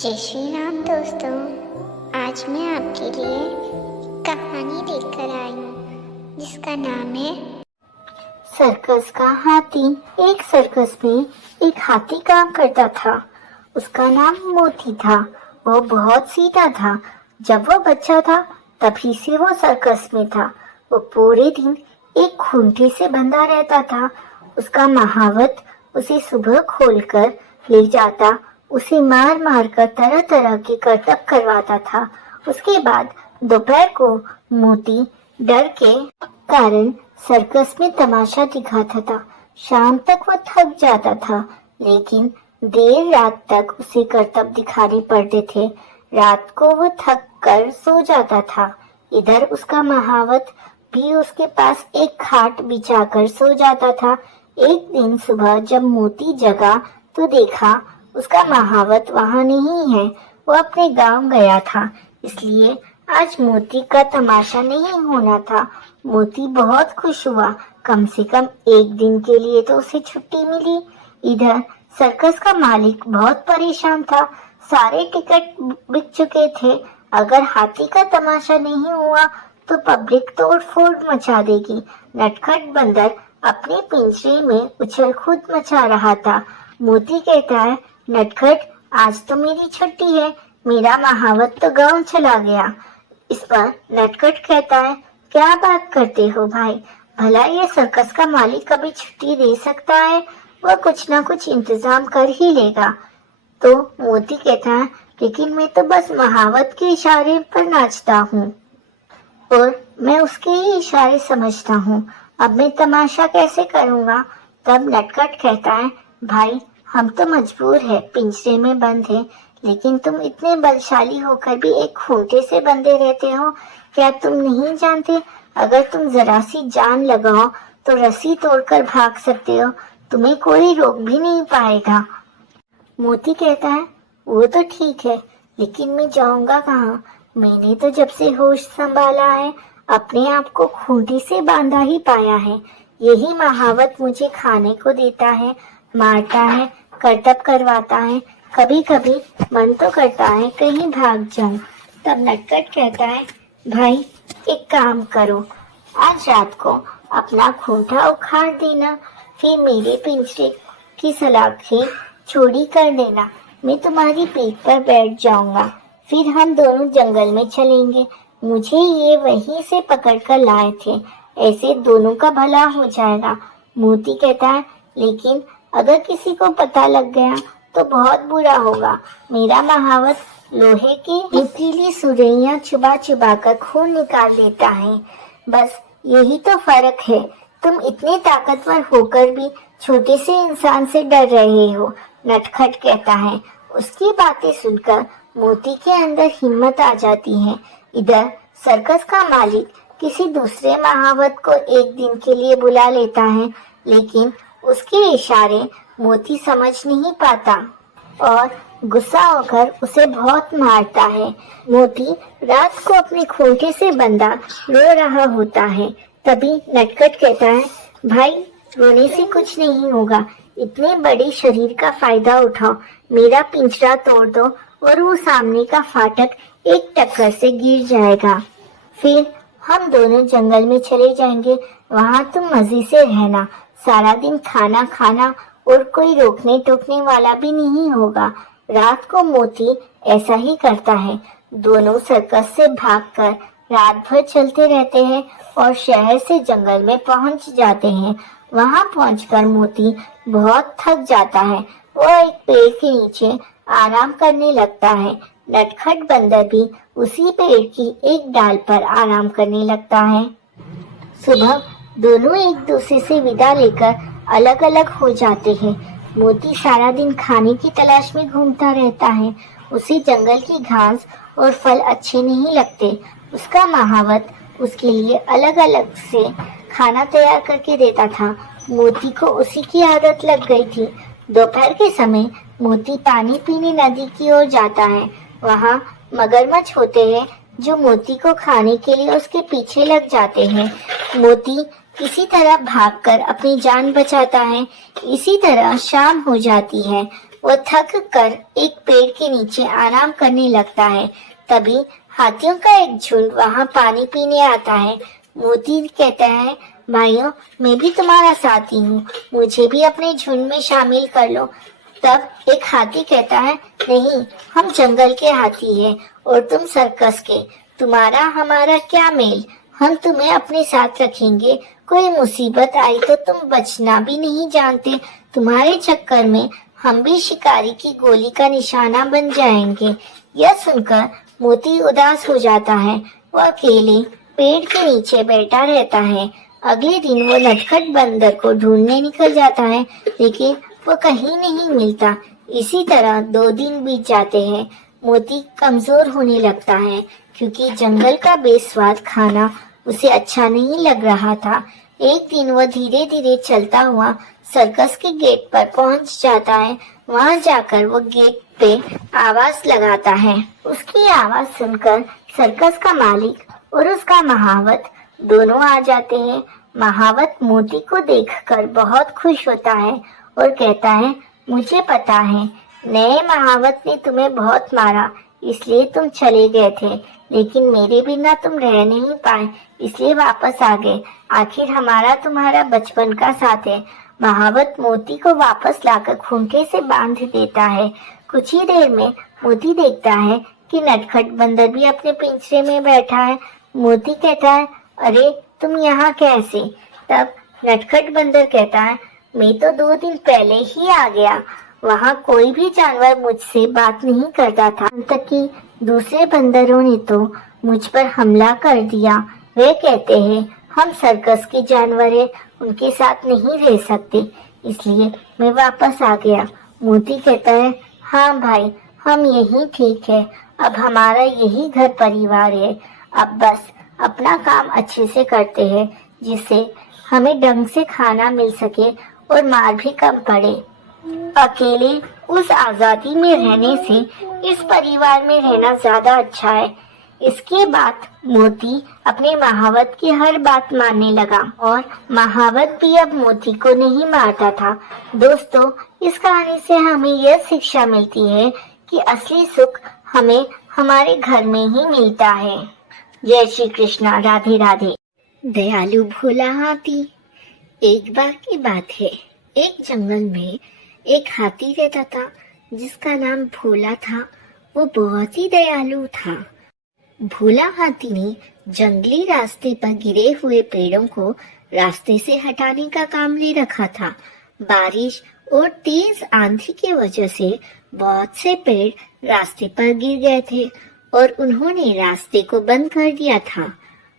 जय श्री राम दोस्तों। आज मैं आपके लिए कहानी लेकर आई हूँ जिसका नाम है सर्कस का हाथी। एक सर्कस में एक हाथी काम करता था। उसका नाम मोती था। वो बहुत सीधा था। जब वो बच्चा था तभी से वो सर्कस में था। वो पूरे दिन एक खूंटी से बंधा रहता था। उसका महावत उसे सुबह खोलकर ले जाता, उसे मार मार कर तरह तरह के करतब करवाता था। उसके बाद दोपहर को मोती डर के कारण सर्कस में तमाशा दिखाता था। शाम तक वो थक जाता था, लेकिन देर रात तक उसे करतब दिखाने पड़ते थे। रात को वो थक कर सो जाता था। इधर उसका महावत भी उसके पास एक खाट बिछाकर सो जाता था। एक दिन सुबह जब मोती जगा तो देखा उसका महावत वहां नहीं है। वो अपने गांव गया था, इसलिए आज मोती का तमाशा नहीं होना था। मोती बहुत खुश हुआ। कम से कम एक दिन के लिए तो उसे छुट्टी मिली। इधर सर्कस का मालिक बहुत परेशान था। सारे टिकट बिक चुके थे। अगर हाथी का तमाशा नहीं हुआ तो पब्लिक तोड़ फोड़ मचा देगी। नटखट बंदर अपने पिंजरे में उछल कूद मचा रहा था। मोती कहता है, नटखट आज तो मेरी छुट्टी है, मेरा महावत तो गांव चला गया। इस पर नटखट कहता है, क्या बात करते हो भाई, भला ये सर्कस का मालिक कभी छुट्टी दे सकता है? वह कुछ ना कुछ इंतजाम कर ही लेगा। तो मोती कहता है, लेकिन मैं तो बस महावत के इशारे पर नाचता हूँ और मैं उसके ही इशारे समझता हूँ। अब मैं तमाशा कैसे करूँगा? तब नटखट कहता है, भाई हम तो मजबूर है, पिंजरे में बंद है, लेकिन तुम इतने बलशाली होकर भी एक खूंटे से बंधे रहते हो। क्या तुम नहीं जानते, अगर तुम जरा सी जान लगाओ तो रस्सी तोड़कर भाग सकते हो, तुम्हें कोई रोक भी नहीं पाएगा। मोती कहता है, वो तो ठीक है, लेकिन मैं जाऊंगा कहाँ? मैंने तो जब से होश संभाला है अपने आप को खूंटी से बांधा ही पाया है। यही महावत मुझे खाने को देता है, मारता है, करतब करवाता है। कभी कभी मन तो करता है कहीं भाग जाऊं। तब नटखट कहता है, भाई एक काम करो, आज रात को अपना खूंटा उखाड़ देना, फिर मेरे पिंजरे की सलाखें चौड़ी कर देना। मैं तुम्हारी पीठ पर बैठ जाऊंगा, फिर हम दोनों जंगल में चलेंगे। मुझे ये वहीं से पकड़ कर लाए थे, ऐसे दोनों का भला हो जाएगा। मोती कहता है, लेकिन अगर किसी को पता लग गया तो बहुत बुरा होगा। मेरा महावत लोहे की नुकीली सुरैयां चुबा चुबा कर खून निकाल देता है। बस यही तो फर्क है। तुम इतने ताकतवर होकर भी छोटे से इंसान से डर रहे हो, नटखट कहता है। उसकी बातें सुनकर मोती के अंदर हिम्मत आ जाती है। इधर सर्कस का मालिक किसी दूसरे महावत को एक दिन के लिए बुला लेता है, लेकिन उसके इशारे मोती समझ नहीं पाता और गुस्सा होकर उसे बहुत मारता है। मोती रात को अपने खूंटे से बंधा रो रहा होता है। तभी नटखट कहता है, भाई रोने से कुछ नहीं होगा, इतने बड़े शरीर का फायदा उठाओ, मेरा पिंजरा तोड़ दो और वो सामने का फाटक एक टक्कर से गिर जाएगा। फिर हम दोनों जंगल में चले जाएंगे, वहाँ तुम मजे से रहना, सारा दिन खाना खाना और कोई रोकने टोकने वाला भी नहीं होगा। रात को मोती ऐसा ही करता है। दोनों सर्कस से भागकर रात भर चलते रहते हैं और शहर से जंगल में पहुंच जाते हैं। वहां पहुंचकर मोती बहुत थक जाता है। वो एक पेड़ के नीचे आराम करने लगता है। नटखट बंदर भी उसी पेड़ की एक डाल पर आराम करने लगता है। सुबह दोनों एक दूसरे से विदा लेकर अलग अलग हो जाते हैं। मोती सारा दिन खाने की तलाश में घूमता रहता है। उसे जंगल की घास और फल अच्छे नहीं लगते। उसका महावत उसके लिए अलग अलग से खाना तैयार करके देता था। मोती को उसी की आदत लग गई थी। दोपहर के समय मोती पानी पीने नदी की ओर जाता है। वहाँ मगरमच्छ होते हैं जो मोती को खाने के लिए उसके पीछे लग जाते हैं। मोती किसी तरह भागकर अपनी जान बचाता है। इसी तरह शाम हो जाती है। वो थक कर एक पेड़ के नीचे आराम करने लगता है। तभी हाथियों का एक झुंड वहां पानी पीने आता है। मोती कहता है, भाइयों, मैं भी तुम्हारा साथी हूँ, मुझे भी अपने झुंड में शामिल कर लो। तब एक हाथी कहता है, नहीं, हम जंगल के हाथी हैं और तुम सर्कस के, तुम्हारा हमारा क्या मेल, हम तुम्हें अपने साथ रखेंगे, कोई मुसीबत आई तो तुम बचना भी नहीं जानते, तुम्हारे चक्कर में हम भी शिकारी की गोली का निशाना बन जाएंगे। यह सुनकर मोती उदास हो जाता है। वो अकेले पेड़ के नीचे बैठा रहता है। अगले दिन वो नटखट बंदर को ढूंढने निकल जाता है, लेकिन वो कहीं नहीं मिलता। इसी तरह 2 दिन बीत जाते हैं। मोती कमजोर होने लगता है क्योंकि जंगल का बेस्वाद खाना उसे अच्छा नहीं लग रहा था। एक दिन वह धीरे धीरे चलता हुआ सर्कस के गेट पर पहुंच जाता है। वहां जाकर वो गेट पे आवाज लगाता है। उसकी आवाज सुनकर सर्कस का मालिक और उसका महावत दोनों आ जाते हैं। महावत मोती को देखकर बहुत खुश होता है और कहता है, मुझे पता है नए महावत ने तुम्हें बहुत मारा, इसलिए तुम चले गए थे, लेकिन मेरे बिना तुम रह नहीं पाए, इसलिए वापस आ गए। आखिर हमारा तुम्हारा बचपन का साथ है। महावत मोती को वापस लाकर खूंटे से बांध देता है। कुछ ही देर में मोती देखता है कि नटखट बंदर भी अपने पिंजरे में बैठा है। मोती कहता है, अरे तुम यहाँ कैसे? तब नटखट बंदर कहता है, मैं तो 2 दिन पहले ही आ गया, वहाँ कोई भी जानवर मुझसे बात नहीं करता था, तक कि दूसरे बंदरों ने तो मुझ पर हमला कर दिया। वे कहते हैं हम सर्कस के जानवर हैं, उनके साथ नहीं रह सकते, इसलिए मैं वापस आ गया। मोती कहता है, हाँ भाई, हम यही ठीक है, अब हमारा यही घर परिवार है, अब बस अपना काम अच्छे से करते हैं जिससे हमें ढंग से खाना मिल सके और मार भी कम पड़े। अकेले उस आजादी में रहने से इस परिवार में रहना ज्यादा अच्छा है। इसके बाद मोती अपने महावत की हर बात मानने लगा और महावत भी अब मोती को नहीं मारता था। दोस्तों, इस कहानी से हमें यह शिक्षा मिलती है कि असली सुख हमें हमारे घर में ही मिलता है। जय श्री कृष्णा, राधे राधे। दयालु भोला हाथी। एक बार की बात है, एक जंगल में एक हाथी रहता था जिसका नाम भोला था। वो बहुत ही दयालु था। भोला हाथी ने जंगली रास्ते पर गिरे हुए पेड़ों को रास्ते से हटाने का काम ले रखा था। बारिश और तेज आंधी की वजह से बहुत से पेड़ रास्ते पर गिर गए थे और उन्होंने रास्ते को बंद कर दिया था।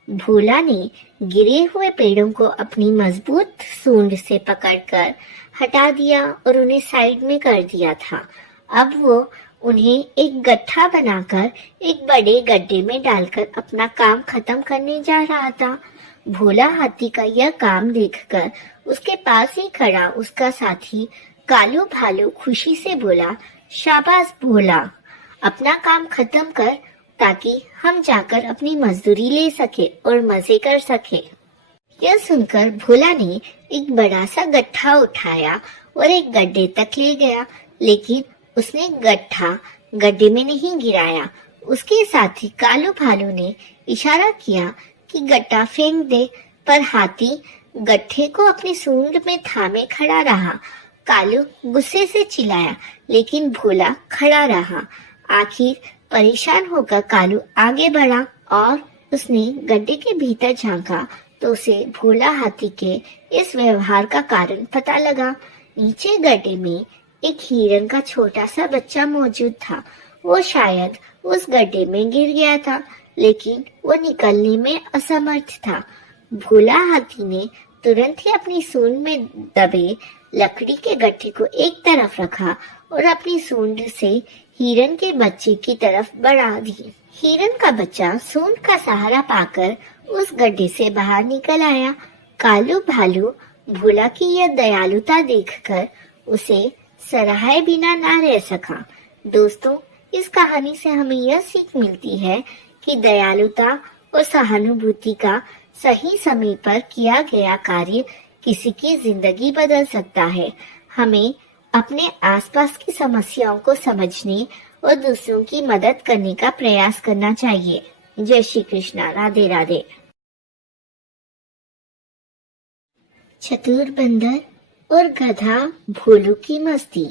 भोला ने गिरे हुए पेड़ों को अपनी मजबूत सूंड से पकड़कर हटा दिया और उन्हें साइड में कर दिया था। अब वो उन्हें एक गड्ढा बनाकर एक बड़े गड्ढे में डालकर अपना काम खत्म करने जा रहा था। भोला हाथी का यह काम देखकर उसके पास ही खड़ा उसका साथी कालू भालू खुशी से बोला, शाबाश भोला, अपना काम खत्म कर ताकि हम जाकर अपनी मजदूरी ले सके और मजे कर सके। यह सुनकर भोला ने एक बड़ा सा गड्ढा उठाया और एक गड्ढे तक ले गया, लेकिन उसने गड्ढा गड्ढे में नहीं गिराया। उसके साथी कालू भालू ने इशारा किया कि गड्ढा फेंक दे, पर हाथी गड्ढे को अपनी सूंड में थामे खड़ा रहा। कालू गुस्से से चिल्लाया, लेकिन भोला खड़ा रहा। आखिर परेशान होकर कालू आगे बढ़ा और उसने गड्ढे के भीतर झांका तो उसे भोला हाथी के इस व्यवहार का कारण पता लगा। नीचे गड्ढे में एक हिरन का छोटा सा बच्चा मौजूद था। वो शायद उस गड्ढे में गिर गया था, लेकिन वो निकलने में असमर्थ था। भोला हाथी ने तुरंत ही अपनी सूंड में दबे लकड़ी के गड्ढे को एक तरफ रखा और अपनी सूंड से हिरन के बच्चे की तरफ बढ़ा दी। हिरन का बच्चा सूंड का सहारा पाकर उस गड्ढे से बाहर निकल आया। कालू भालू भोला की यह दयालुता देखकर उसे सराहे बिना ना रह सका। दोस्तों, इस कहानी से हमें यह सीख मिलती है कि दयालुता और सहानुभूति का सही समय पर किया गया कार्य किसी की जिंदगी बदल सकता है। हमें अपने आसपास की समस्याओं को समझने और दूसरों की मदद करने का प्रयास करना चाहिए। जय श्री कृष्णा। राधे राधे। चतुर बंदर और गधा भोलू की मस्ती।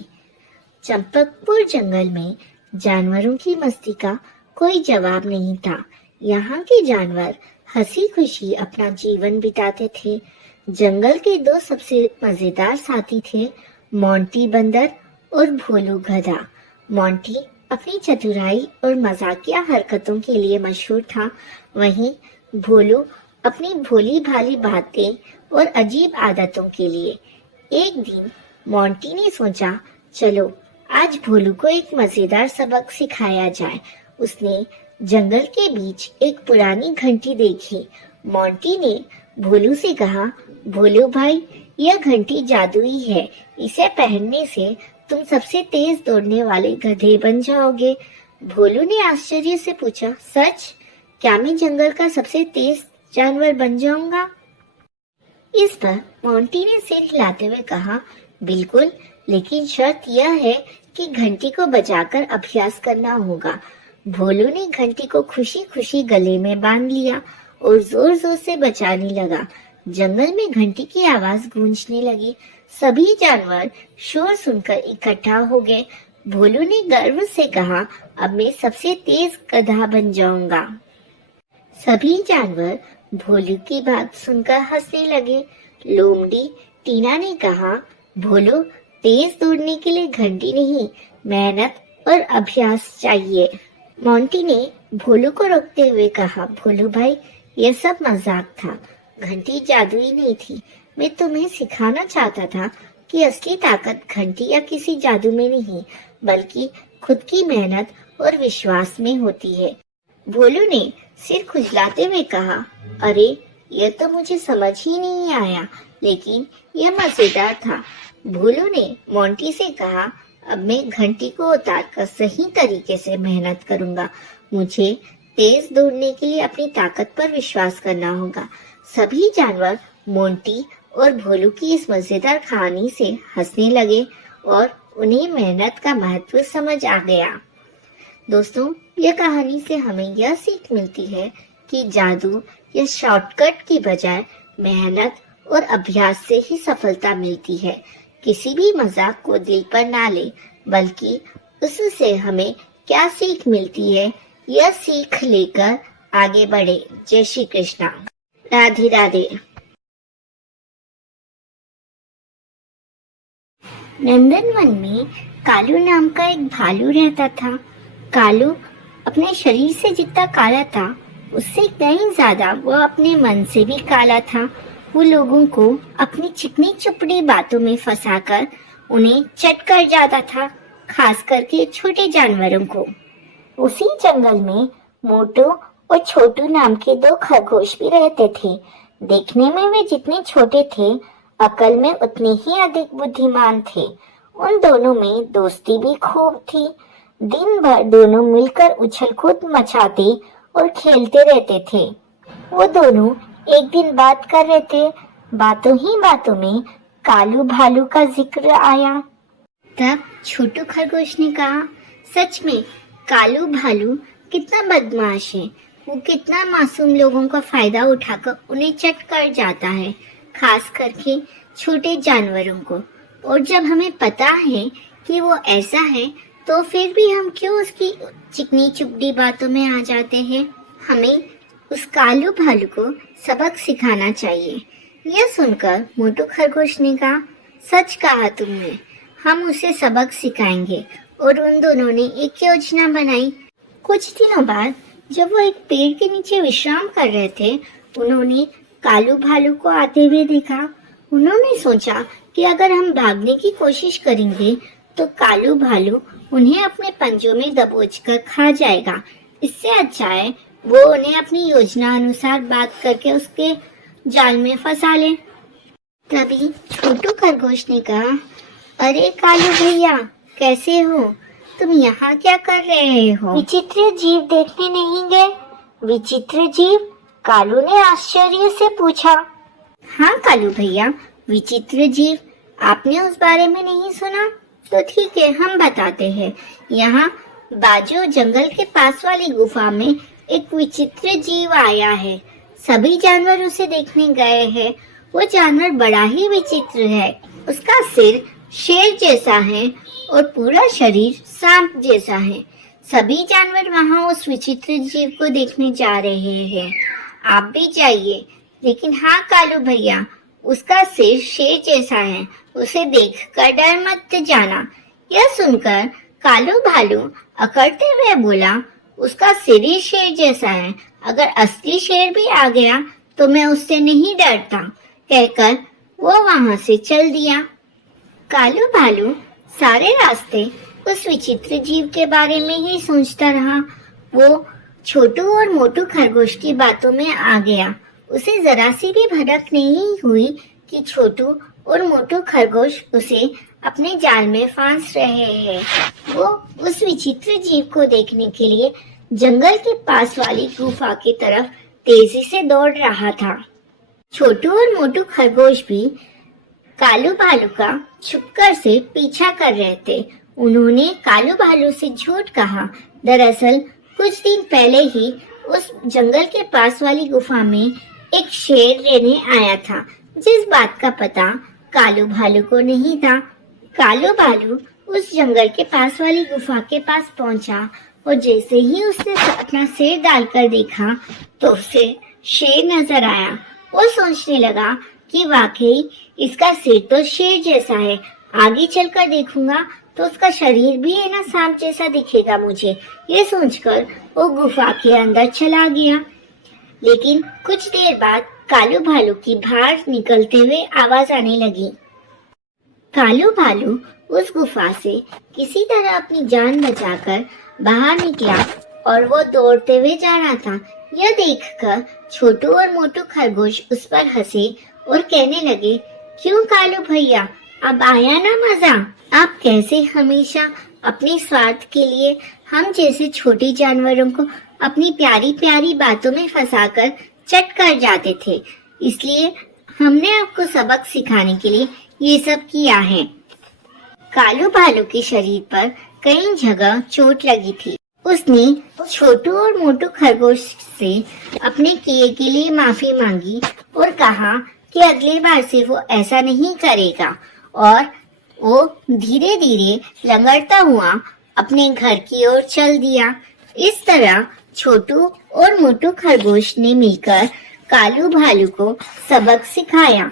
चंपकपुर जंगल में जानवरों की मस्ती का कोई जवाब नहीं था। यहाँ के जानवर हंसी खुशी अपना जीवन बिताते थे। जंगल के दो सबसे मजेदार साथी थे, मोंटी बंदर और भोलू गधा। मोंटी अपनी चतुराई और मजाकिया हरकतों के लिए मशहूर था, वहीं भोलू अपनी भोली भाली बातें और अजीब आदतों के लिए। एक दिन मोंटी ने सोचा, चलो आज भोलू को एक मजेदार सबक सिखाया जाए। उसने जंगल के बीच एक पुरानी घंटी देखी। मोंटी ने भोलू से कहा, भोलू भाई, यह घंटी जादुई है। इसे पहनने से तुम सबसे तेज दौड़ने वाले गधे बन जाओगे। भोलू ने आश्चर्य से पूछा, सच? क्या मैं जंगल का सबसे तेज जानवर बन जाऊंगा? इस पर मोंटी ने सिर हिलाते हुए कहा, बिल्कुल, लेकिन शर्त यह है कि घंटी को बजाकर अभ्यास करना होगा। भोलू ने घंटी को खुशी खुशी गले में बांध लिया और जोर जोर से बजाने लगा। जंगल में घंटी की आवाज गूंजने लगी। सभी जानवर शोर सुनकर इकट्ठा हो गए। भोलू ने गर्व से कहा, अब मैं सबसे तेज गधा बन जाऊंगा। सभी जानवर भोलू की बात सुनकर हंसने लगे। लोमड़ी टीना ने कहा, भोलू, तेज दौड़ने के लिए घंटी नहीं, मेहनत और अभ्यास चाहिए। मोंटी ने भोलू को रोकते हुए कहा, भोलू भाई, यह सब मजाक था। घंटी जादुई नहीं थी। मैं तुम्हें सिखाना चाहता था कि असली ताकत घंटी या किसी जादू में नहीं, बल्कि खुद की मेहनत और विश्वास में होती है। भोलू ने सिर खुजलाते हुए कहा, अरे, यह तो मुझे समझ ही नहीं आया, लेकिन यह मजेदार था। भोलू ने मोंटी से कहा, अब मैं घंटी को उतारकर सही तरीके से मेहनत करूंगा। मुझे तेज दौड़ने के लिए अपनी ताकत पर विश्वास करना होगा। सभी जानवर मोंटी और भोलू की इस मजेदार कहानी से हंसने लगे और उन्हें मेहनत का महत्व समझ आ गया। दोस्तों, यह कहानी से हमें यह सीख मिलती है कि जादू या शॉर्टकट की बजाय मेहनत और अभ्यास से ही सफलता मिलती है। किसी भी मजाक को दिल पर ना ले, बल्कि उससे हमें क्या सीख मिलती है, यह सीख लेकर आगे बढ़े। जय श्री कृष्णा। राधे राधे। नंदनवन में कालू नाम का एक भालू रहता था। कालू अपने शरीर से जितना काला था, उससे कहीं ज्यादा वह अपने मन से भी काला था। वो लोगों को अपनी चिकनी चुपड़ी बातों में फंसाकर उन्हें चट कर जाता था, खास करके छोटे जानवरों को। उसी जंगल में मोटू और छोटू नाम के दो खरगोश भी रहते थे। देखने में वे जितने छोटे थे, अकल में उतने ही अधिक बुद्धिमान थे। उन दोनों में दोस्ती भी खूब थी। दिन भर दोनों मिलकर उछल कूद मचाते और खेलते रहते थे। वो दोनों एक दिन बात कर रहे थे। बातों ही बातों में कालू भालू का जिक्र आया। तब छोटू खरगोश ने कहा, सच में कालू भालू कितना बदमाश है। वो कितना मासूम लोगों का फायदा उठाकर उन्हें चट कर जाता है, खास करके छोटे जानवरों को। और जब हमें पता है कि वो ऐसा है, तो फिर भी हम क्यों उसकी चिकनी चुपड़ी बातों में आ जाते हैं। हमें उस कालू भालू को सबक सिखाना चाहिए। यह सुनकर मोटू खरगोश ने कहा, सच कहा तुमने, हम उसे सबक सिखाएंगे। और उन दोनों ने एक योजना बनाई। कुछ दिनों बाद जब वो एक पेड़ के नीचे विश्राम कर रहे थे, उन्होंने कालू भालू को आते हुए देखा। उन्होंने सोचा कि अगर हम भागने की कोशिश करेंगे तो कालू भालू उन्हें अपने पंजों में दबोचकर खा जाएगा। इससे अच्छा है वो उन्हें अपनी योजना अनुसार बात करके उसके जाल में फंसा ले। तभी छोटू खरगोश ने कहा, अरे कालू भैया, कैसे हो? तुम यहाँ क्या कर रहे हो? विचित्र जीव देखने नहीं गए? विचित्र जीव? कालू ने आश्चर्य से पूछा। हाँ कालू भैया, विचित्र जीव। आपने उस बारे में नहीं सुना? तो ठीक है, हम बताते हैं। यहाँ बाजू जंगल के पास वाली गुफा में एक विचित्र जीव आया है। सभी जानवर उसे देखने गए हैं। वो जानवर बड़ा ही विचित्र है। उसका सिर शेर जैसा है और पूरा शरीर सांप जैसा है। सभी जानवर वहाँ उस विचित्र जीव को देखने जा रहे हैं। आप भी जाइए, लेकिन हाँ कालू भैया, उसका सिर शेर जैसा है, उसे देखकर डर मत जाना। यह सुनकर कालू भालू अकड़ते हुए बोला, उसका सिर ही शेर जैसा है, अगर असली शेर भी आ गया तो मैं उससे नहीं डरता, कहकर वो वहां से चल दिया। कालू भालू सारे रास्ते उस विचित्र जीव के बारे में ही सोचता रहा। वो छोटू और मोटू खरगोश की बातों में आ गया। उसे जरा सी भी भनक नहीं हुई कि छोटू और मोटू खरगोश उसे अपने जाल में फांस रहे हैं। वो उस विचित्र जीव को देखने के लिए जंगल के पास वाली गुफा की तरफ तेजी से दौड़ रहा था। छोटू और मोटू खरगोश भी कालू भालू का छुपकर से पीछा कर रहे थे। उन्होंने कालू भालू से झूठ कहा। दरअसल कुछ दिन पहले ही उस जंगल के पास वाली गुफा में एक शेर रहने आया था, जिस बात का पता कालू भालू को नहीं था। कालू भालू उस जंगल के पास वाली गुफा के पास पहुंचा और जैसे ही उसने अपना सिर डालकर देखा तो उसे शेर नजर आया। वो सोचने लगा कि वाकई इसका सिर तो शेर जैसा है, आगे चलकर देखूंगा तो उसका शरीर भी है ना सांप जैसा दिखेगा मुझे। ये सोचकर वो गुफा के अंदर चला गया। लेकिन कुछ देर बाद कालू भालू की बाहर निकलते हुए आवाज आने लगी। कालू भालू उस गुफा से किसी तरह अपनी जान बचाकर बाहर निकला और वो दौड़ते हुए जा रहा था। यह देखकर छोटू और मोटू खरगोश उस पर हंसे और कहने लगे, क्यों कालू भैया, अब आया ना मजा? आप कैसे हमेशा अपने स्वार्थ के लिए हम जैसे छोटे जानवरों को अपनी प्यारी प्यारी बातों में फंसाकर चट कर जाते थे, इसलिए हमने आपको सबक सिखाने के लिए ये सब किया है। कालू भालू के शरीर पर कई जगह चोट लगी थी। उसने छोटू और मोटू खरगोश से अपने किए के लिए माफी मांगी और कहा कि अगली बार से वो ऐसा नहीं करेगा, और वो धीरे धीरे लंगड़ता हुआ अपने घर की ओर चल दिया। इस तरह छोटू और मोटू खरगोश ने मिलकर कालू भालू को सबक सिखाया।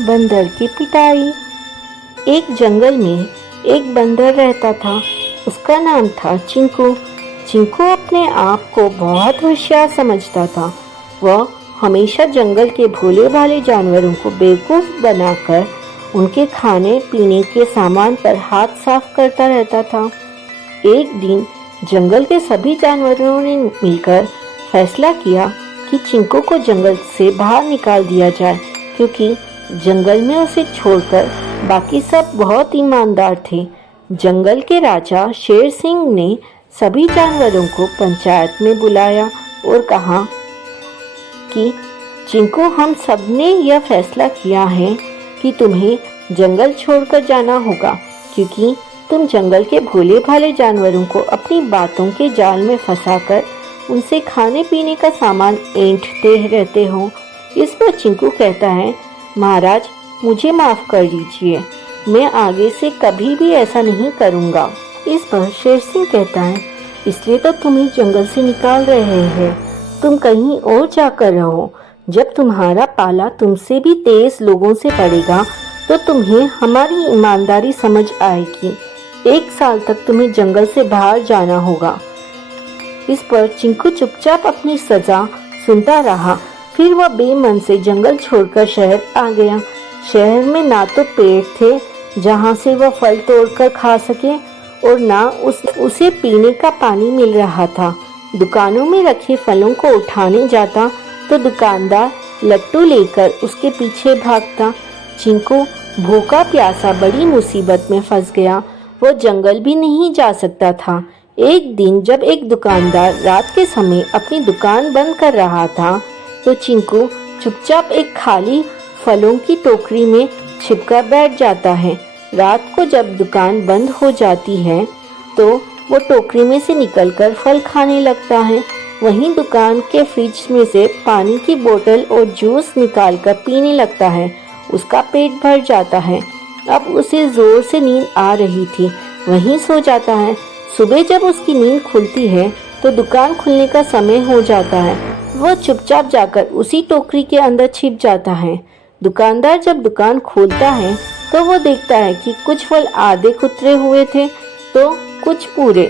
बंदर की पिटाई। एक जंगल में एक बंदर रहता था। उसका नाम था चिंकू। चिंकू अपने आप को बहुत होशियार समझता था। वह हमेशा जंगल के भोले भाले जानवरों को बेवकूफ बनाकर उनके खाने पीने के सामान पर हाथ साफ करता रहता था। एक दिन जंगल के सभी जानवरों ने मिलकर फैसला किया कि चिंकू को जंगल से बाहर निकाल दिया जाए, क्योंकि जंगल में उसे छोड़कर बाकी सब बहुत ईमानदार थे। जंगल के राजा शेर सिंह ने सभी जानवरों को पंचायत में बुलाया और कहा कि चिंकू, हम सब ने यह फैसला किया है कि तुम्हें जंगल छोड़कर जाना होगा, क्योंकि तुम जंगल के भोले भाले जानवरों को अपनी बातों के जाल में फंसाकर उनसे खाने पीने का सामान ऐंठते रहते हो। इस पर चिंकू कहता है, महाराज, मुझे माफ कर दीजिए, मैं आगे से कभी भी ऐसा नहीं करूँगा। इस पर शेर सिंह कहता है, इसलिए तो तुम्हें जंगल से निकाल रहे हैं, तुम कहीं और जाकर रहो। जब तुम्हारा पाला तुमसे भी तेज लोगों से पड़ेगा तो तुम्हें हमारी ईमानदारी समझ आएगी। 1 साल तक तुम्हें जंगल से बाहर जाना होगा। इस पर चिंकू चुपचाप अपनी सजा सुनता रहा। फिर वह बेमन से जंगल छोड़कर शहर आ गया। शहर में ना तो पेड़ थे जहाँ से वह फल तोड़कर खा सके, और ना उसे पीने का पानी मिल रहा था। दुकानों में रखे फलों को उठाने जाता तो दुकानदार लट्टू लेकर उसके पीछे भागता। चिंकू भूखा प्यासा बड़ी मुसीबत में फंस गया। वो जंगल भी नहीं जा सकता था। एक दिन जब एक दुकानदार रात के समय अपनी दुकान बंद कर रहा था तो चिंकू चुपचाप एक खाली फलों की टोकरी में छिपकर बैठ जाता है। रात को जब दुकान बंद हो जाती है तो वो टोकरी में से निकलकर फल खाने लगता है। वहीं दुकान के फ्रिज में से पानी की बोतल और जूस निकालकर पीने लगता है। उसका पेट भर जाता है। अब उसे जोर से नींद आ रही थी, वहीं सो जाता है। सुबह जब उसकी नींद खुलती है तो दुकान खुलने का समय हो जाता है। वो चुपचाप जाकर उसी टोकरी के अंदर छिप जाता है। दुकानदार जब दुकान खोलता है तो वो देखता है कि कुछ फल आधे कुतरे हुए थे तो कुछ पूरे।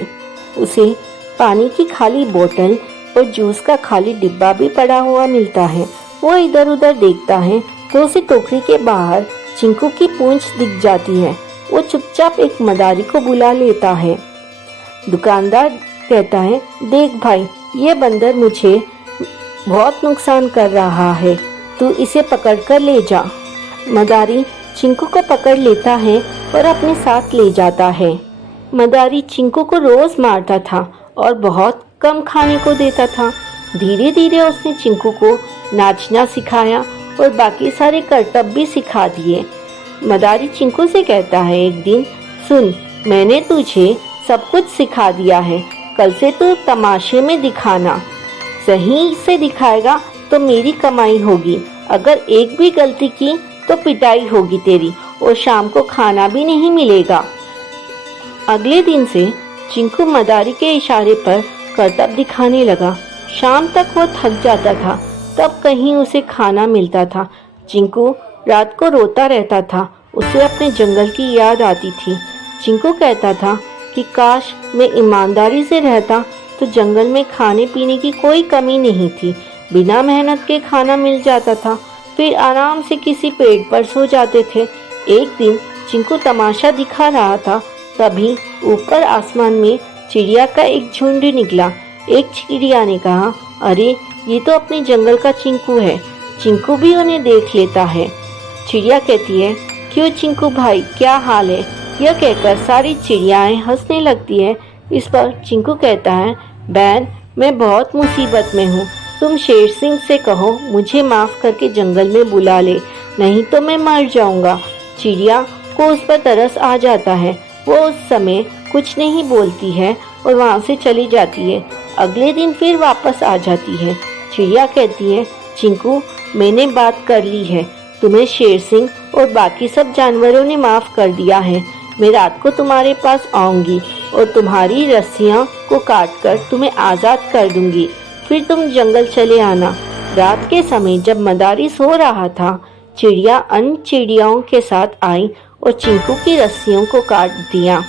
उसे पानी की खाली बोतल और जूस का खाली डिब्बा भी पड़ा हुआ मिलता है। वो इधर उधर देखता है तो उसे टोकरी के बाहर चिंकू की पूंछ दिख जाती है। वो चुपचाप एक मदारी को बुला लेता है। दुकानदार कहता है, देख भाई, ये बंदर मुझे बहुत नुकसान कर रहा है, तू इसे पकड़ कर ले जा। मदारी चिंकू को पकड़ लेता है और अपने साथ ले जाता है। मदारी चिंकू को रोज मारता था और बहुत कम खाने को देता था। धीरे धीरे उसने चिंकू को नाचना सिखाया और बाकी सारे करतब भी सिखा दिए। मदारी चिंकू से कहता है एक दिन, सुन, मैंने तुझे सब कुछ सिखा दिया है, कल से तू तमाशे में दिखाना। सही से दिखाएगा तो मेरी कमाई होगी, अगर एक भी गलती की तो पिटाई होगी तेरी और शाम को खाना भी नहीं मिलेगा। अगले दिन से चिंकू मदारी के इशारे पर करतब दिखाने लगा। शाम तक वो थक जाता था, तब कहीं उसे खाना मिलता था। चिंकू रात को रोता रहता था, उसे अपने जंगल की याद आती थी। चिंकू कहता था कि काश मैं ईमानदारी से रहता तो जंगल में खाने पीने की कोई कमी नहीं थी। बिना मेहनत के खाना मिल जाता था, फिर आराम से किसी पेड़ पर सो जाते थे। एक दिन चिंकू तमाशा दिखा रहा था, तभी ऊपर आसमान में चिड़िया का एक झुंड निकला। एक चिड़िया ने कहा, अरे ये तो अपने जंगल का चिंकू है, चिंकू भी उन्हें देख लेता है। चिड़िया कहती है, क्यों चिंकू भाई, क्या हाल है? यह कहकर सारी चिड़ियाएं हंसने लगती है। इस पर चिंकू कहता है, बैन, मैं बहुत मुसीबत में हूँ, तुम शेर सिंह से कहो मुझे माफ़ करके जंगल में बुला ले, नहीं तो मैं मर जाऊँगा। चिड़िया को उस पर तरस आ जाता है। वो उस समय कुछ नहीं बोलती है और वहाँ से चली जाती है। अगले दिन फिर वापस आ जाती है। चिड़िया कहती है, चिंकू, मैंने बात कर ली है, तुम्हें शेर सिंह और बाकी सब जानवरों ने माफ़ कर दिया है। मैं रात को तुम्हारे पास आऊँगी और तुम्हारी रस्सियाँ को काटकर तुम्हें आज़ाद कर दूँगी, फिर तुम जंगल चले आना। रात के समय जब मदारी सो रहा था, चिड़िया अन्य चिड़ियाओं के साथ आई और चिंकू की रस्सियों को काट दिया।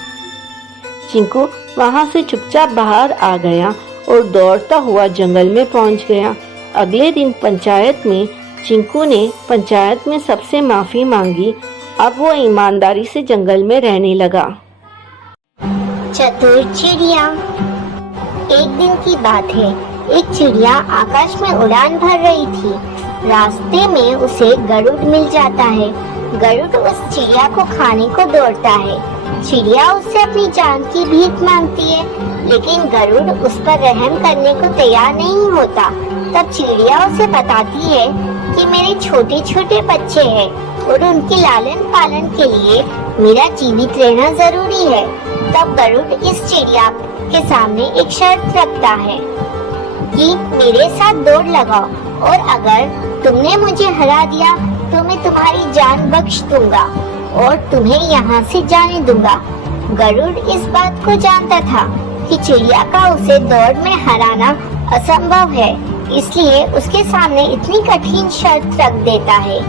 चिंकू वहाँ से चुपचाप बाहर आ गया और दौड़ता हुआ जंगल में पहुँच गया। अगले दिन पंचायत में चिंकू ने पंचायत में सबसे माफ़ी मांगी। अब वो ईमानदारी से जंगल में रहने लगा। चतुर चिड़िया। एक दिन की बात है, एक चिड़िया आकाश में उड़ान भर रही थी। रास्ते में उसे गरुड़ मिल जाता है। गरुड़ उस चिड़िया को खाने को दौड़ता है। चिड़िया उससे अपनी जान की भीख मांगती है, लेकिन गरुड़ उस पर रहम करने को तैयार नहीं होता। तब चिड़िया उसे बताती है कि मेरे छोटे छोटे बच्चे हैं और उनके लालन पालन के लिए मेरा जीवित रहना जरूरी है। तब गरुड़ इस चिड़िया के सामने एक शर्त रखता है कि मेरे साथ दौड़ लगाओ और अगर तुमने मुझे हरा दिया तो मैं तुम्हारी जान बख्श दूंगा और तुम्हें यहाँ से जाने दूंगा। गरुड़ इस बात को जानता था कि चिड़िया का उसे दौड़ में हराना असंभव है, इसलिए उसके सामने इतनी कठिन शर्त रख देता है।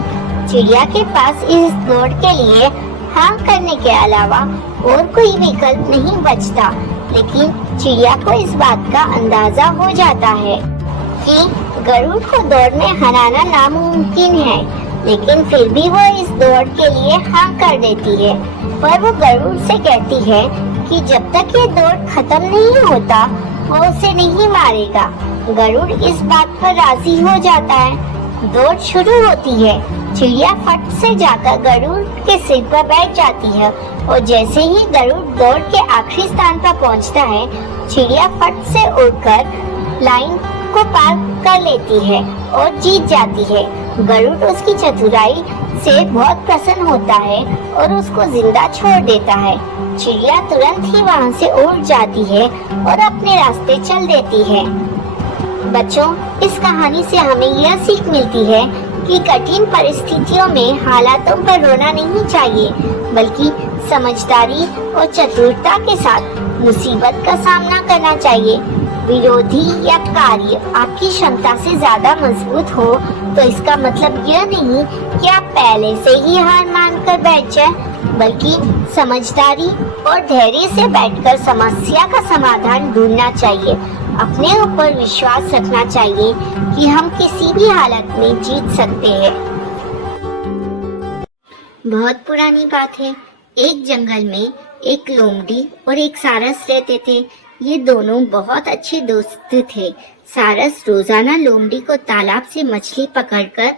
चिड़िया के पास इस दौड़ के लिए हाँ करने के अलावा और कोई विकल्प नहीं बचता, लेकिन चिड़िया को इस बात का अंदाजा हो जाता है कि गरुड़ को दौड़ में हराना नामुमकिन है, लेकिन फिर भी वो इस दौड़ के लिए हाँ कर देती है। पर वो गरुड़ से कहती है कि जब तक ये दौड़ खत्म नहीं होता वो उसे नहीं मारेगा। गरुड़ इस बात पर राजी हो जाता है। दौड़ शुरू होती है। चिड़िया फट से जाकर गरुड़ के सिर पर बैठ जाती है और जैसे ही गरुड़ दौड़ के आखिरी स्थान पर पहुंचता है, चिड़िया फट से उड़कर लाइन को पार कर लेती है और जीत जाती है। गरुड़ उसकी चतुराई से बहुत प्रसन्न होता है और उसको जिंदा छोड़ देता है। चिड़िया तुरंत ही वहाँ से उड़ जाती है और अपने रास्ते चल देती है। बच्चों, इस कहानी से हमें यह सीख मिलती है कि कठिन परिस्थितियों में हालातों पर रोना नहीं चाहिए, बल्कि समझदारी और चतुरता के साथ मुसीबत का सामना करना चाहिए। विरोधी या कार्य आपकी क्षमता से ज्यादा मजबूत हो तो इसका मतलब यह नहीं कि आप पहले से ही हार मानकर बैठ जाएं, बल्कि समझदारी और धैर्य से बैठकर समस्या का समाधान ढूंढना चाहिए। अपने ऊपर विश्वास रखना चाहिए कि हम किसी भी हालत में जीत सकते हैं। बहुत पुरानी बात है। एक जंगल में एक लोमड़ी और एक सारस रहते थे। ये दोनों बहुत अच्छे दोस्त थे। सारस रोजाना लोमड़ी को तालाब से मछली पकड़कर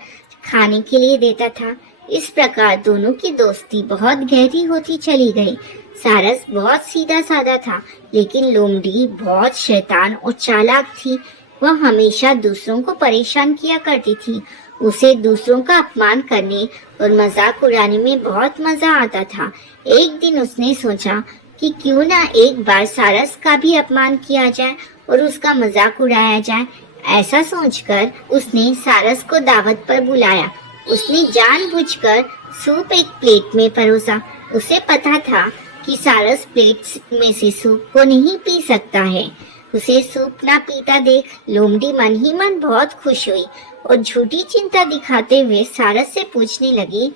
खाने के लिए देता था। इस प्रकार दोनों की दोस्ती बहुत गहरी होती चली गई। सारस बहुत सीधा साधा था, लेकिन लोमड़ी बहुत शैतान और चालाक थी। वह हमेशा दूसरों को परेशान किया करती थी। उसे दूसरों का अपमान करने और मजाक उड़ाने में बहुत मजा आता था। एक दिन उसने सोचा कि क्यों ना एक बार सारस का भी अपमान किया जाए और उसका मजाक उड़ाया जाए। ऐसा सोचकर उसने सारस को दावत पर बुलाया। उसने जानबूझकर सूप एक प्लेट में परोसा। उसे पता था कि सारस प्लेट में से सूप को नहीं पी सकता है। उसे सूप ना पीता देख लोमड़ी मन ही मन बहुत खुश हुई और झूठी चिंता दिखाते हुए सारस से पूछने लगी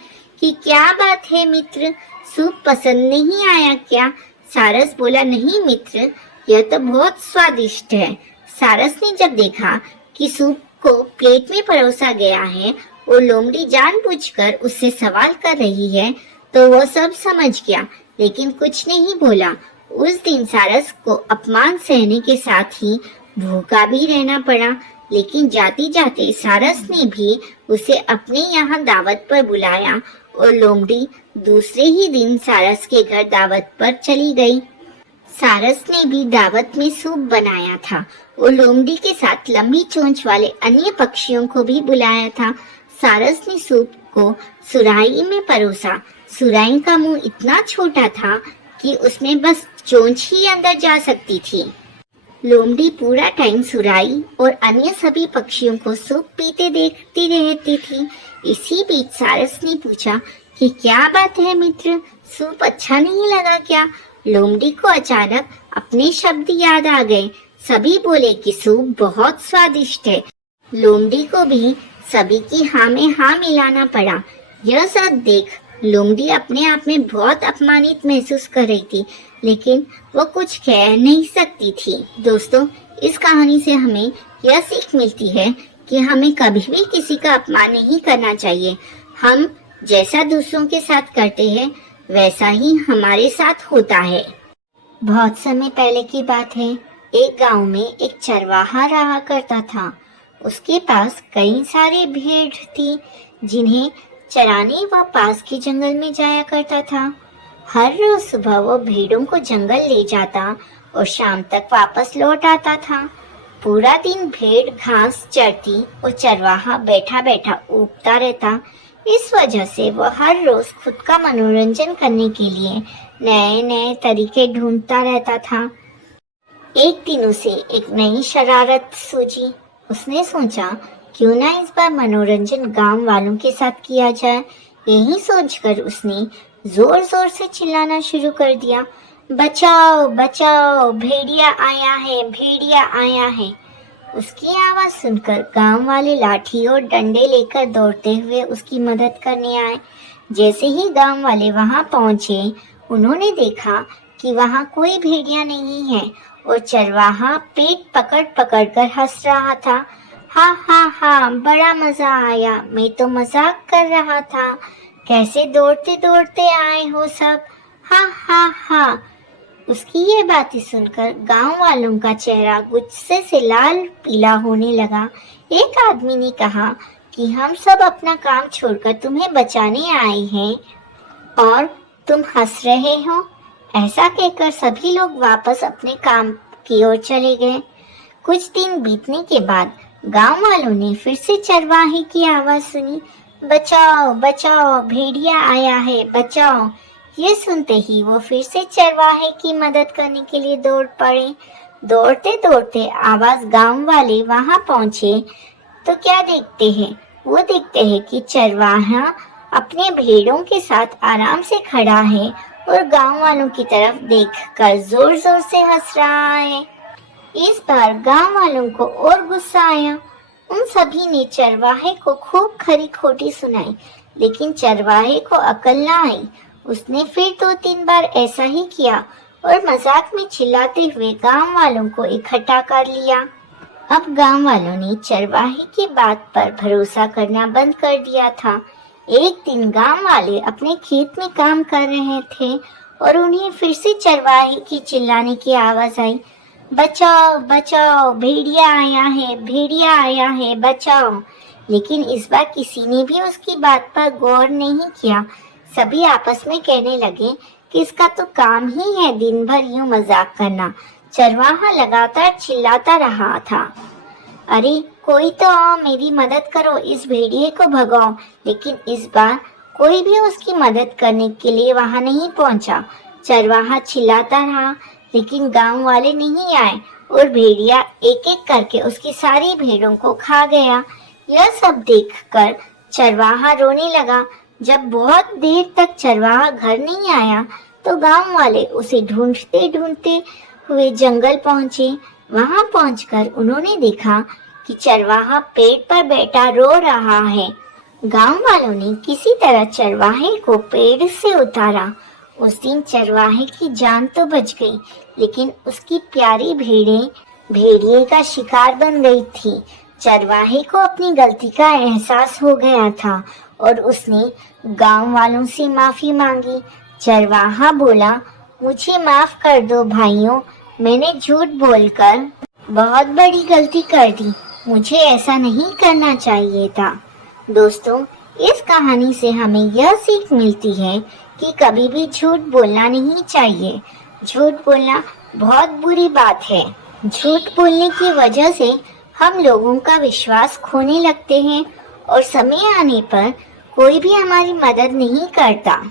कि क्या बात है मित्र, सूप पसंद नहीं आया क्या? सारस बोला, नहीं मित्र, यह तो बहुत स्वादिष्ट है। सारस ने जब देखा कि सूप को प्लेट में परोसा गया है और लोमड़ी जानबूझकर उससे सवाल कर रही है, तो वह सब समझ गया, लेकिन कुछ नहीं बोला। उस दिन सारस को अपमान सहने के साथ ही भूखा भी रहना पड़ा, लेकिन जाते जाते सारस ने भी उसे अपने यहाँ दावत पर बुलाया और लोमड़ी दूसरे ही दिन सारस के घर दावत पर चली गई। सारस ने भी दावत में सूप बनाया था और लोमड़ी के साथ लंबी चोंच वाले अन्य पक्षियों को भी बुलाया था। सारस ने सूप को सुराही में परोसा। सुराही का मुंह इतना छोटा था कि उसमें बस चोंच ही अंदर जा सकती थी। लोमड़ी पूरा टाइम सुराही और अन्य सभी पक्षियों को सूप पीते देखती रहती थी। इसी बीच सारस ने पूछा कि क्या बात है मित्र, सूप अच्छा नहीं लगा क्या? लोमड़ी को अचानक अपने शब्द याद आ गए। सभी बोले कि सूप बहुत स्वादिष्ट है। लोमड़ी को भी सभी की हाँ में हाँ मिलाना पड़ा। यह सब देख लोमड़ी अपने आप में बहुत अपमानित महसूस कर रही थी, लेकिन वो कुछ कह नहीं सकती थी। दोस्तों, इस कहानी से हमें यह सीख मिलती है कि हमें कभी भी किसी का अपमान नहीं करना चाहिए। हम जैसा दूसरों के साथ करते हैं, वैसा ही हमारे साथ होता है। बहुत समय पहले की बात है। एक गांव में एक चरवाहा रहा करता था। उसके पास कई सारे भेड़ थी, जिन्हें चराने वह पास के जंगल में जाया करता था। हर रोज सुबह वो भेड़ों को जंगल ले जाता और शाम तक वापस लौट आता था। पूरा दिन भेड़ घास चरती और चरवाहा बैठा बैठा ऊबता रहता। इस वजह से वह हर रोज खुद का मनोरंजन करने के लिए नए नए तरीके ढूंढता रहता था। एक दिन उसे एक नई शरारत सूझी। उसने सोचा, क्यों ना इस बार मनोरंजन गांव वालों के साथ किया जाए। यही सोचकर उसने जोर जोर से चिल्लाना शुरू कर दिया, बचाओ बचाओ, भेड़िया आया है, भेड़िया आया है। उसकी आवाज सुनकर गांव वाले लाठी और डंडे लेकर दौड़ते हुए उसकी मदद करने आए। जैसे ही गांव वाले वहां पहुंचे, उन्होंने देखा कि वहां कोई भेड़िया नहीं है और चरवाहा पेट पकड़ पकड़ कर हंस रहा था। हा हा हा, बड़ा मजा आया, मैं तो मजाक कर रहा था। कैसे दौड़ते दौड़ते आए हो सब, हा हा हा। उसकी ये बातें सुनकर गांव वालों का चेहरा गुस्से से लाल पीला होने लगा। एक आदमी ने कहा कि हम सब अपना काम छोड़कर तुम्हें बचाने आए हैं और तुम हंस रहे हो। ऐसा कहकर सभी लोग वापस अपने काम की ओर चले गए। कुछ दिन बीतने के बाद गांव वालों ने फिर से चरवाहे की आवाज सुनी, बचाओ बचाओ, भेड़िया आया है, बचाओ। ये सुनते ही वो फिर से चरवाहे की मदद करने के लिए दौड़ पड़े। दौड़ते दौड़ते आवाज गांव वाले वहां पहुंचे तो क्या देखते हैं? वो देखते हैं कि चरवाहा अपने भेड़ों के साथ आराम से खड़ा है और गांव वालों की तरफ देखकर जोर जोर से हंस रहा है। इस बार गांव वालों को और गुस्सा आया। उन सभी ने चरवाहे को खूब खरी खोटी सुनाई, लेकिन चरवाहे को अकल न आई। उसने फिर 2-3 बार ऐसा ही किया और मजाक में चिल्लाते हुए गांव वालों को इकट्ठा कर लिया। अब गांव वालों ने चरवाहे की बात पर भरोसा करना बंद कर दिया था। एक दिन गांव वाले अपने खेत में काम कर रहे थे और उन्हें फिर से चरवाहे की चिल्लाने की आवाज आई, बचाओ बचाओ, भेड़िया आया है, भेड़िया आया है, बचाओ। लेकिन इस बार किसी ने भी उसकी बात पर गौर नहीं किया। सभी आपस में कहने लगे कि इसका तो काम ही है दिन भर यूं मजाक करना। चरवाहा लगातार चिल्लाता रहा था, अरे कोई तो आओ, मेरी मदद करो, इस भेड़िए को भगाओ। लेकिन इस बार कोई भी उसकी मदद करने के लिए वहां नहीं पहुंचा। चरवाहा चिल्लाता रहा, लेकिन गांव वाले नहीं आए और भेड़िया एक एक करके उसकी सारी भेड़ों को खा गया। यह सब देखकर चरवाहा रोने लगा। जब बहुत देर तक चरवाहा घर नहीं आया तो गांव वाले उसे ढूंढते ढूंढते हुए जंगल पहुंचे। वहां पहुंचकर उन्होंने देखा कि चरवाहा पेड़ पर बैठा रो रहा है। गांव वालों ने किसी तरह चरवाहे को पेड़ से उतारा। उस दिन चरवाहे की जान तो बच गई, लेकिन उसकी प्यारी भेड़ें भेड़िए का शिकार बन गई थी। चरवाहे को अपनी गलती का एहसास हो गया था और उसने गांव वालों से माफी मांगी। चरवाहा बोला, मुझे माफ कर दो भाइयों, मैंने झूठ बोलकर बहुत बड़ी गलती कर दी। मुझे ऐसा नहीं करना चाहिए था। दोस्तों, इस कहानी से हमें यह सीख मिलती है कि कभी भी झूठ बोलना नहीं चाहिए। झूठ बोलना बहुत बुरी बात है। झूठ बोलने की वजह से हम लोगों का विश्वास खोने लगते हैं और समय आने पर कोई भी हमारी मदद नहीं करता।